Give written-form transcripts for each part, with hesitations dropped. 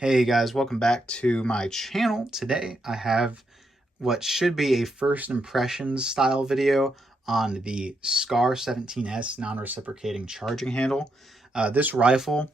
Hey guys, welcome back to my channel. Today I have what should be a first impressions style video on the SCAR 17S non-reciprocating charging handle. This rifle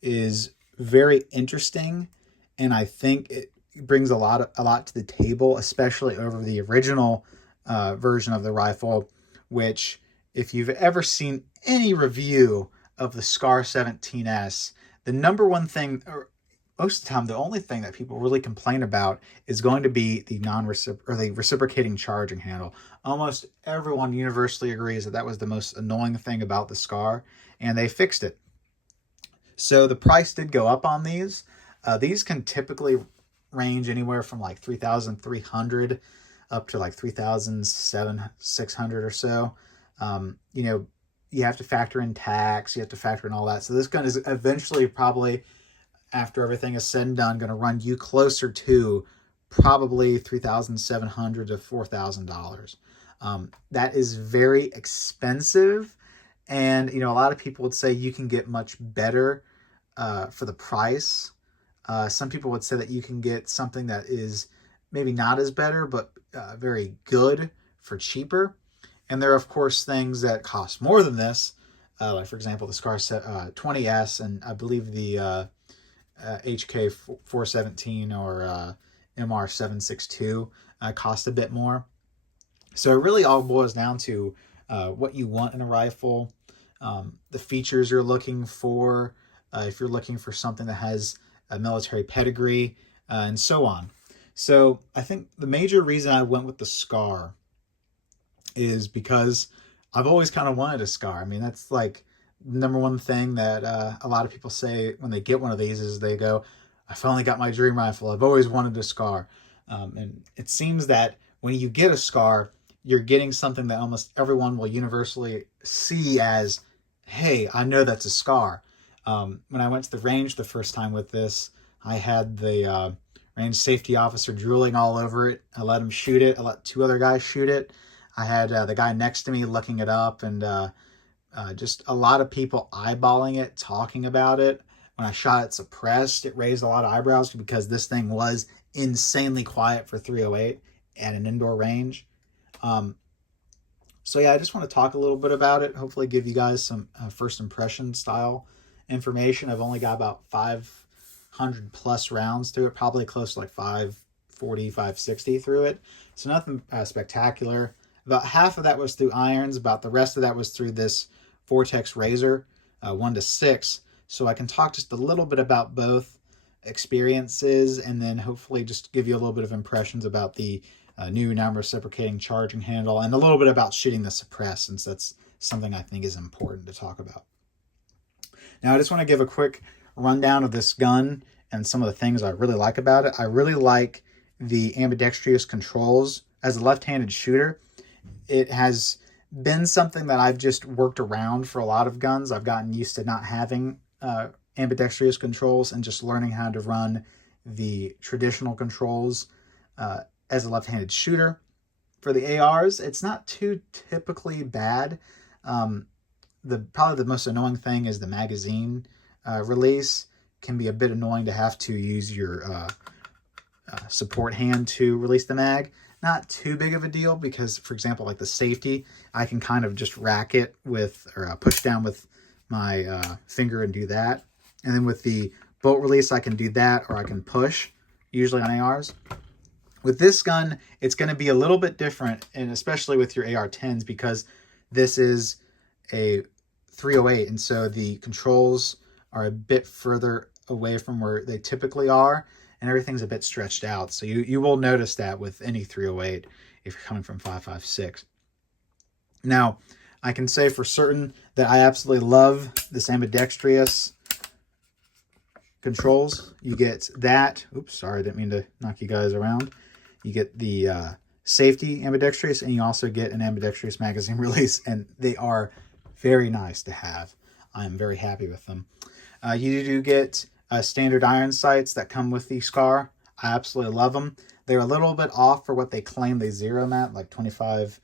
is very interesting, and I think it brings a lot to the table, especially over the original version of the rifle, which if you've ever seen any review of the SCAR 17S, the number one thing, or most of the time, the only thing that people really complain about is going to be the the reciprocating charging handle. Almost everyone universally agrees that that was the most annoying thing about the SCAR, and they fixed it. So the price did go up on these. These can typically range anywhere from like 3,300 up to like 3,600 or so. You have to factor in tax, you have to factor in all that. So this gun is eventually probably, after everything is said and done, going to run you closer to probably $3,700 to $4,000. That is very expensive, and a lot of people would say you can get much better for the price. Some people would say that you can get something that is maybe not as better, but very good for cheaper. And there are, of course, things that cost more than this, like, for example, the SCAR 20S, and I believe the HK 417 or MR 762 cost a bit more. So it really all boils down to what you want in a rifle, the features you're looking for, if you're looking for something that has a military pedigree, and so on. So I think the major reason I went with the SCAR is because I've always kind of wanted a SCAR. I mean, that's like the number one thing that a lot of people say when they get one of these is they go, I finally got my dream rifle. I've always wanted a SCAR. And it seems that when you get a SCAR, you're getting something that almost everyone will universally see as, hey, I know that's a SCAR. When I went to the range the first time with this, I had the range safety officer drooling all over it. I let him shoot it. I let two other guys shoot it. I had the guy next to me looking it up, and just a lot of people eyeballing it, talking about it. When I shot it suppressed, it raised a lot of eyebrows because this thing was insanely quiet for 308 at an indoor range. So yeah, I just want to talk a little bit about it. Hopefully give you guys some first impression style information. I've only got about 500 plus rounds through it, probably close to like 540, 560 through it. So nothing spectacular. About half of that was through irons. About the rest of that was through this Vortex Razor 1-6. So I can talk just a little bit about both experiences, and then hopefully just give you a little bit of impressions about the new non-reciprocating charging handle, and a little bit about shooting the suppress, since that's something I think is important to talk about. Now, I just want to give a quick rundown of this gun and some of the things I really like about it. I really like the ambidextrous controls. As a left-handed shooter, it has been something that I've just worked around for a lot of guns. I've gotten used to not having ambidextrous controls and just learning how to run the traditional controls as a left-handed shooter. For the ARs, it's not too typically bad. Probably the most annoying thing is the magazine release. Can be a bit annoying to have to use your support hand to release the mag. Not too big of a deal because, for example, like the safety, I can kind of just rack it with, or push down with my finger and do that. And then with the bolt release, I can do that, or I can push, usually on ARs. With this gun, it's going to be a little bit different, and especially with your AR-10s, because this is a 308, and so the controls are a bit further away from where they typically are, and everything's a bit stretched out. So you will notice that with any 308 if you're coming from 5.56. Now, I can say for certain that I absolutely love this ambidextrous controls. You get that. Oops, sorry, I didn't mean to knock you guys around. You get the safety ambidextrous, and you also get an ambidextrous magazine release, and they are very nice to have. I'm very happy with them. You do get standard iron sights that come with the SCAR. I absolutely love them. They're a little bit off for what they claim they zero them at, like 25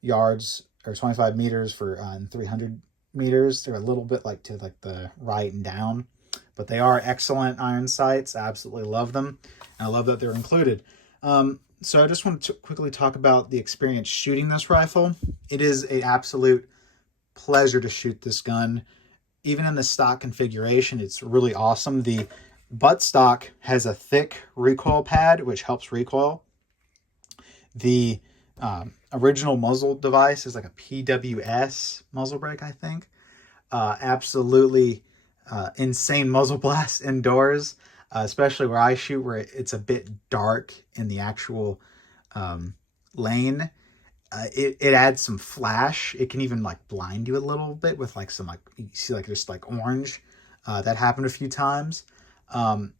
yards or 25 meters for 300 meters. They're a little bit like to like the right and down, but they are excellent iron sights. I absolutely love them, and I love that they're included. So I just want to quickly talk about the experience shooting this rifle. It is an absolute pleasure to shoot this gun. Even in the stock configuration, it's really awesome. The buttstock has a thick recoil pad, which helps recoil. The original muzzle device is like a PWS muzzle brake, I think. Absolutely insane muzzle blast indoors, especially where I shoot, where it's a bit dark in the actual lane. It adds some flash. It can even like blind you a little bit with like some, like, you see like just like orange. That happened a few times. And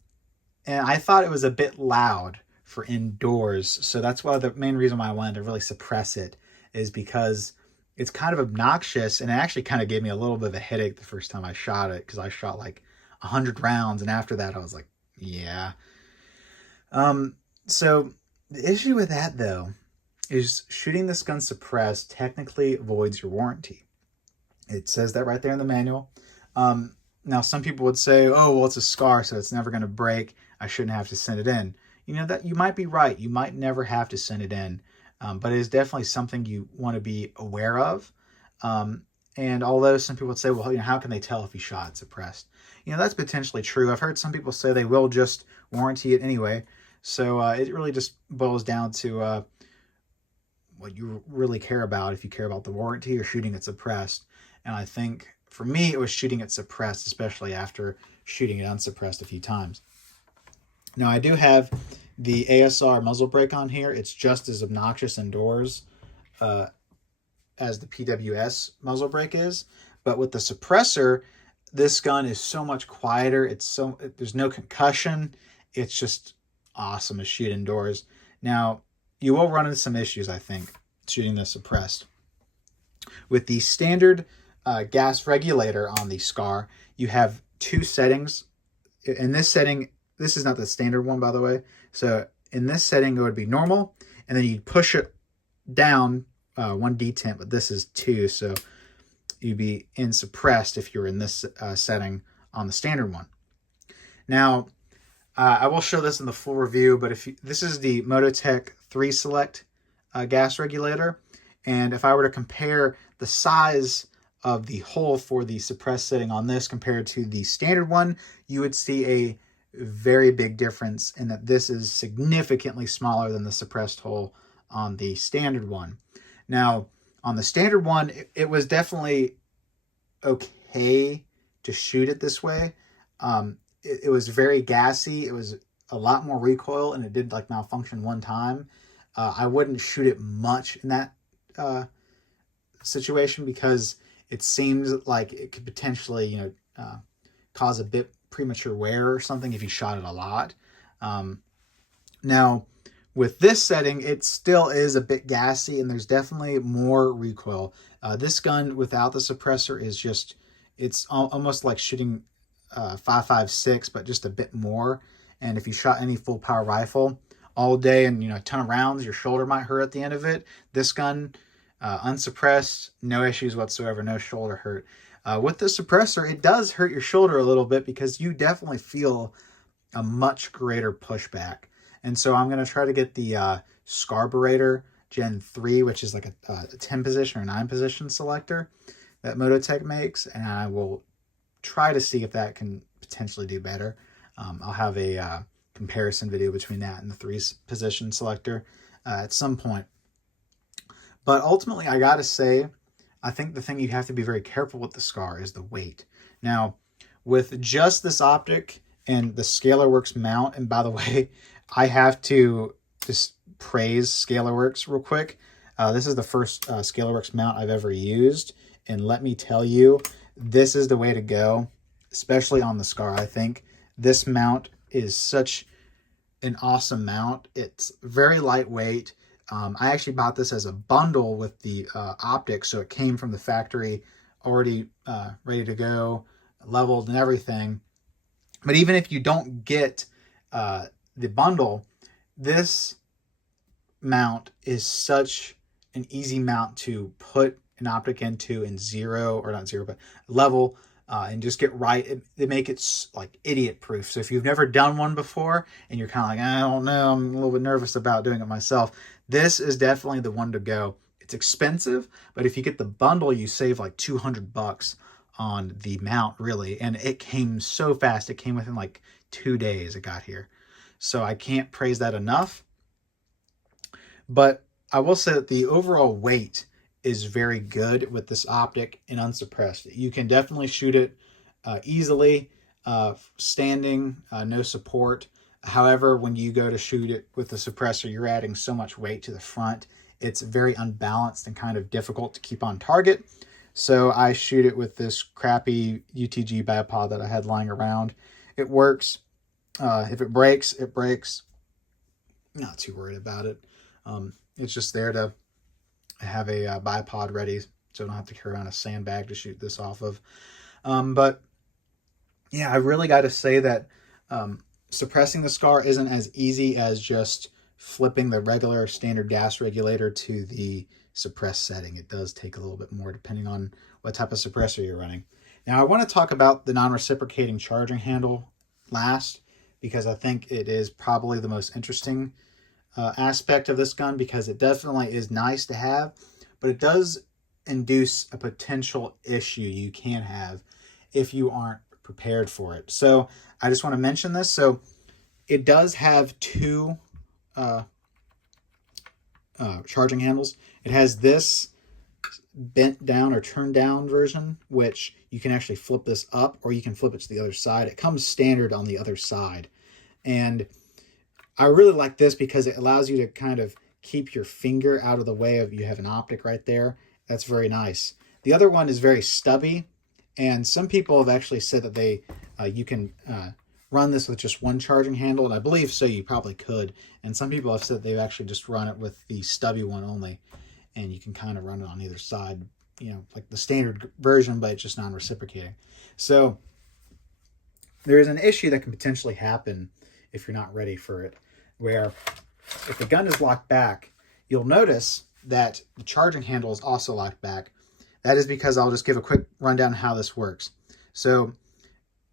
I thought it was a bit loud for indoors. So that's why the main reason why I wanted to really suppress it is because it's kind of obnoxious, and it actually kind of gave me a little bit of a headache the first time I shot it, because I shot like 100 rounds, and after that I was like, yeah. So the issue with that, though, is shooting this gun suppressed technically voids your warranty. It says that right there in the manual. Now, some people would say, oh, well, it's a SCAR, so it's never going to break. I shouldn't have to send it in. You know, that you might be right. You might never have to send it in. But it is definitely something you want to be aware of. And although some people would say, well, you know, how can they tell if you shot it suppressed? You know, that's potentially true. I've heard some people say they will just warranty it anyway. So it really just boils down to what you really care about, if you care about the warranty or shooting it suppressed. And I think for me, it was shooting it suppressed, especially after shooting it unsuppressed a few times. Now, I do have the ASR muzzle brake on here. It's just as obnoxious indoors as the PWS muzzle brake is. But with the suppressor, this gun is so much quieter. There's no concussion. It's just awesome to shoot indoors. Now, you will run into some issues, I think, shooting this suppressed. With the standard gas regulator on the SCAR, you have two settings. In this setting, this is not the standard one, by the way. So in this setting, it would be normal, and then you'd push it down one detent, but this is 2, so you'd be in suppressed if you're in this setting on the standard one. Now, I will show this in the full review, but this is the Mototech 3 Select gas regulator, and if I were to compare the size of the hole for the suppressed setting on this compared to the standard one, you would see a very big difference in that this is significantly smaller than the suppressed hole on the standard one. Now, on the standard one, it was definitely okay to shoot it this way. It was very gassy. It was a lot more recoil, and it did like malfunction one time. I wouldn't shoot it much in that situation because it seems like it could potentially, you know, cause a bit premature wear or something if you shot it a lot. Now, with this setting, it still is a bit gassy, and there's definitely more recoil. This gun without the suppressor is just, it's almost like shooting 5.56, but just a bit more. And if you shot any full power rifle all day and, you know, a ton of rounds, your shoulder might hurt at the end of it. This gun, unsuppressed, no issues whatsoever, no shoulder hurt. With the suppressor, it does hurt your shoulder a little bit because you definitely feel a much greater pushback. And so I'm going to try to get the Scarburator Gen 3, which is like a 10 position or 9 position selector that Mototech makes, and I will try to see if that can potentially do better. I'll have a comparison video between that and the 3 position selector at some point. But ultimately, I gotta say, I think the thing you have to be very careful with the SCAR is the weight. Now, with just this optic and the ScalarWorks mount, and by the way, I have to just praise ScalarWorks real quick. This is the first ScalarWorks mount I've ever used, and let me tell you, this is the way to go, especially on the SCAR. I think this mount is such an awesome mount. It's very lightweight. I actually bought this as a bundle with the optics, so it came from the factory already ready to go, leveled and everything. But even if you don't get the bundle, this mount is such an easy mount to put an optic into in zero, or not zero, but level and just get right. They make it like idiot proof. So if you've never done one before and you're kind of like, I don't know, I'm a little bit nervous about doing it myself, this is definitely the one to go. It's expensive, but if you get the bundle, you save like $200 on the mount, really. And it came so fast. It came within like 2 days it got here. So I can't praise that enough. But I will say that the overall weight is very good with this optic and unsuppressed. You can definitely shoot it easily, standing, no support. However, when you go to shoot it with the suppressor, you're adding so much weight to the front. It's very unbalanced and kind of difficult to keep on target. So I shoot it with this crappy UTG bipod that I had lying around. It works. If it breaks, it breaks. Not too worried about it. It's just there to have a bipod ready, so I don't have to carry around a sandbag to shoot this off of. But yeah, I really got to say that suppressing the SCAR isn't as easy as just flipping the regular standard gas regulator to the suppress setting. It does take a little bit more depending on what type of suppressor you're running. Now I want to talk about the non-reciprocating charging handle last, because I think it is probably the most interesting aspect of this gun, because it definitely is nice to have, but it does induce a potential issue you can have if you aren't prepared for it. So I just want to mention this. So it does have two charging handles. It has this bent down or turned down version, which you can actually flip this up, or you can flip it to the other side. It comes standard on the other side. And I really like this because it allows you to kind of keep your finger out of the way of, you have an optic right there. That's very nice. The other one is very stubby, and some people have actually said that you can run this with just one charging handle, and I believe so, you probably could. And some people have said they've actually just run it with the stubby one only, and you can kind of run it on either side, like the standard version, but it's just non-reciprocating. So there is an issue that can potentially happen if you're not ready for it, where if the gun is locked back, you'll notice that the charging handle is also locked back. That is because, I'll just give a quick rundown on how this works. So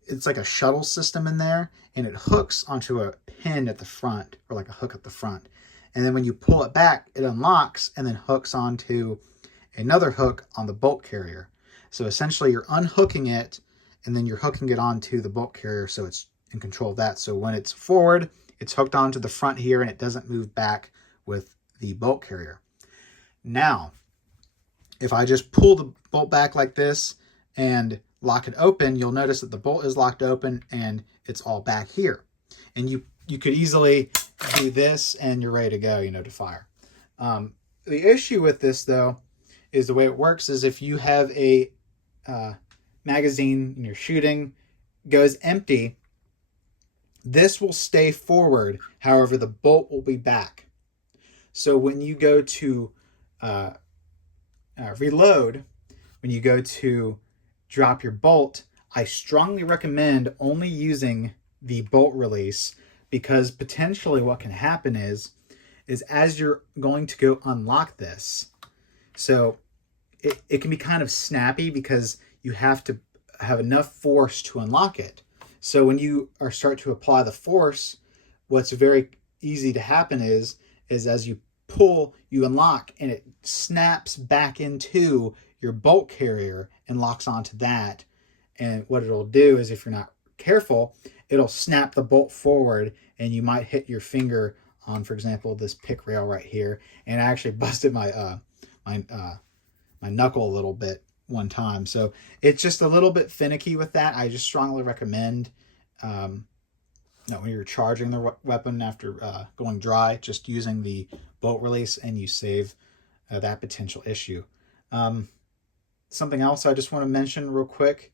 it's like a shuttle system in there, and it hooks onto a pin at the front, or like a hook at the front. And then when you pull it back, it unlocks and then hooks onto another hook on the bolt carrier. So essentially you're unhooking it, and then you're hooking it onto the bolt carrier, so it's in control of that. So when it's forward, it's hooked onto the front here, and it doesn't move back with the bolt carrier. Now, if I just pull the bolt back like this and lock it open, you'll notice that the bolt is locked open and it's all back here. And you could easily do this and you're ready to go, to fire. The issue with this, though, is the way it works is if you have a magazine and you're shooting, goes empty, this will stay forward. However, the bolt will be back. So when you go to reload, when you go to drop your bolt, I strongly recommend only using the bolt release, because potentially what can happen is as you're going to go unlock this, so it can be kind of snappy because you have to have enough force to unlock it. So when you start to apply the force, what's very easy to happen is as you pull, you unlock, and it snaps back into your bolt carrier and locks onto that. And what it'll do is, if you're not careful, it'll snap the bolt forward, and you might hit your finger on, for example, this pick rail right here. And I actually busted my my knuckle a little bit one time. So it's just a little bit finicky with that. I just strongly recommend when you're charging the weapon after going dry, just using the bolt release, and you save that potential issue. Something else I just want to mention real quick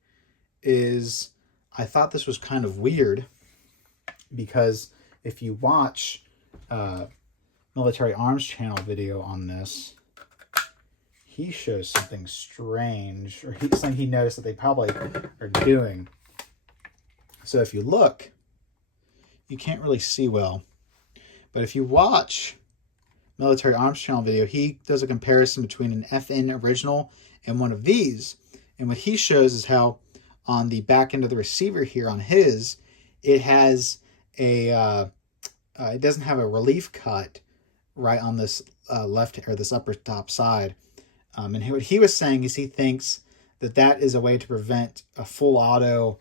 is I thought this was kind of weird, because if you watch Military Arms Channel video on this, he shows something strange, or something he noticed that they probably are doing. So if you look, you can't really see well, but if you watch Military Arms Channel video, he does a comparison between an FN original and one of these. And what he shows is how on the back end of the receiver here on his, it has a, it doesn't have a relief cut right on this left, or this upper top side. And what he was saying is he thinks that that is a way to prevent a full auto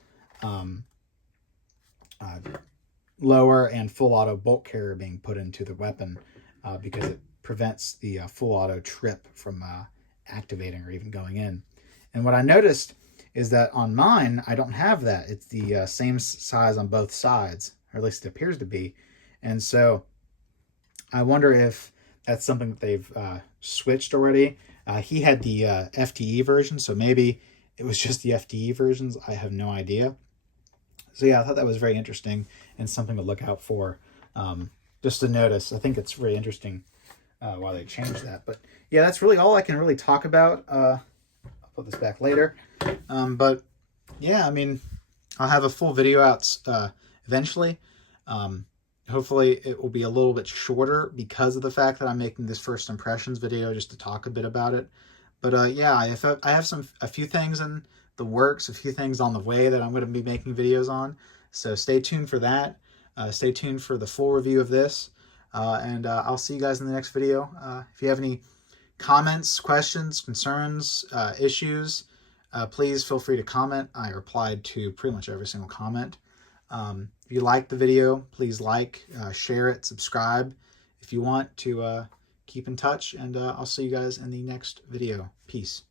lower and full auto bolt carrier being put into the weapon, because it prevents the full auto trip from activating or even going in. And what I noticed is that on mine, I don't have that. It's the same size on both sides, or at least it appears to be. And so I wonder if that's something that they've switched already. He had the FTE version, so maybe it was just the FTE versions. I have no idea. So yeah, I thought that was very interesting and something to look out for, just to notice. I think it's very interesting why they changed that. But yeah, that's really all I can really talk about. I'll put this back later. But yeah, I mean, I'll have a full video out eventually. Hopefully it will be a little bit shorter because of the fact that I'm making this first impressions video just to talk a bit about it. But yeah, I have a few things in the works, a few things on the way that I'm going to be making videos on. So stay tuned for that. Stay tuned for the full review of this. And I'll see you guys in the next video. If you have any comments, questions, concerns, issues, please feel free to comment. I replied to pretty much every single comment. If you like the video, please like, share it, subscribe if you want to keep in touch, and I'll see you guys in the next video. Peace.